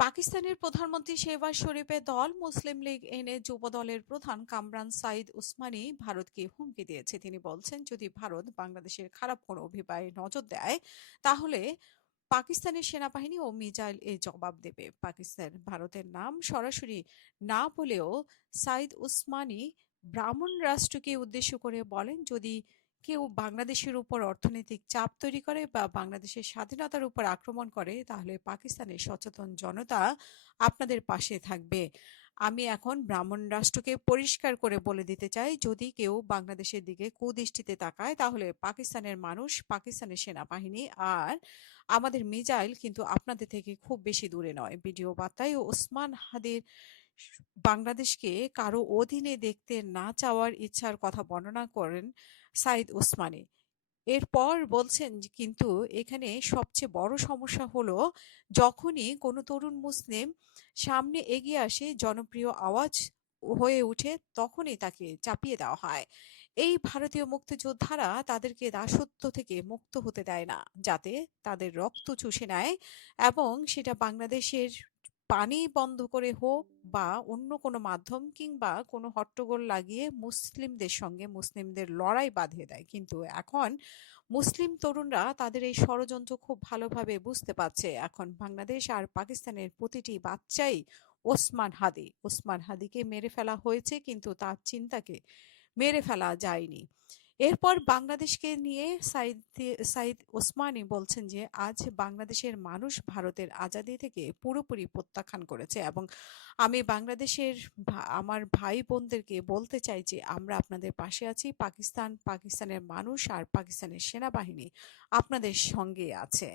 পাকিস্তানের প্রধানমন্ত্রী শেহবাজ শরীফের দল মুসলিম লীগ এনে যুব দলের প্রধান কামরান সাঈদ উসমানী ভারতকে হুমকি দিয়েছে। তিনি বলছেন, যদি ভারত বাংলাদেশের খারাপ কোনো অভিপ্রায়ে নজর দেয়, তাহলে পাকিস্তানের সেনাবাহিনী ও মিসাইল এর জবাব দেবে। পাকিস্তান ভারতের নাম সরাসরি না বলেও সাঈদ উসমানী ব্রাহ্মণ রাষ্ট্রকে উদ্দেশ্য করে বলেন, যদি কেউ বাংলাদেশের উপর অর্থনৈতিক চাপ তৈরি করে বা বাংলাদেশের স্বাধীনতার উপর আক্রমণ করে, তাহলে পাকিস্তানের সচেতন জনতা আপনাদের পাশে থাকবে। আমি এখন ব্রাহ্মণ রাষ্ট্রকে পরিষ্কার করে বলে দিতে চাই, যদি কেউ বাংলাদেশের দিকে কুদৃষ্টিতে তাকায়, তাহলে পাকিস্তানের মানুষ, পাকিস্তানের সেনাবাহিনী আর আমাদের মিসাইল কিন্তু আপনাদের থেকে খুব বেশি দূরে নয়। ভিডিও বার্তায় ওসমান হাদির বাংলাদেশকে কারো অধীনে দেখতে না চাওয়ার ইচ্ছার কথা বর্ণনা করেন সাঈদ ওসমানী। এরপর বলছেন যে, কিন্তু এখানে সবচেয়ে বড় সমস্যা হলো, যখনই কোনো তরুণ মুসলিম সামনে এগিয়ে আসে, জনপ্রিয় আওয়াজ হয়ে ওঠে, তখনই তাকে চাপিয়ে দেওয়া হয়। এই ভারতীয় মুক্তিযোদ্ধারা তাদেরকে দাসত্ব থেকে মুক্ত হতে দেয় না, যাতে তাদের রক্ত চুষে নেয়, এবং সেটা বাংলাদেশের পানি বন্ধ করে হোক বা অন্য কোনো মাধ্যম, কিংবা কোনো হট্টগোল লাগিয়ে মুসলিমদের সঙ্গে মুসলিমদের লড়াই বাঁধিয়ে দেয়। কিন্তু এখন মুসলিম তরুণরা তাদের এই ষড়যন্ত্র খুব ভালোভাবে বুঝতে পারছে। এখন বাংলাদেশ আর পাকিস্তানের প্রতিটি বাচ্চাই ওসমান হাদিকে মেরে ফেলা হয়েছে, কিন্তু তার চিন্তাকে মেরে ফেলা যায়নি। এরপর বাংলাদেশকে নিয়ে সাঈদ ওসমানী বলছেন যে, আজ বাংলাদেশের মানুষ ভারতের আজাদী থেকে পুরোপুরি প্রত্যাখ্যান করেছে, এবং আমি বাংলাদেশের আমার ভাই বোনদেরকে বলতে চাই যে, আমরা আপনাদের পাশে আছি। পাকিস্তানের মানুষ আর পাকিস্তানের সেনাবাহিনী আপনাদের সঙ্গে আছে।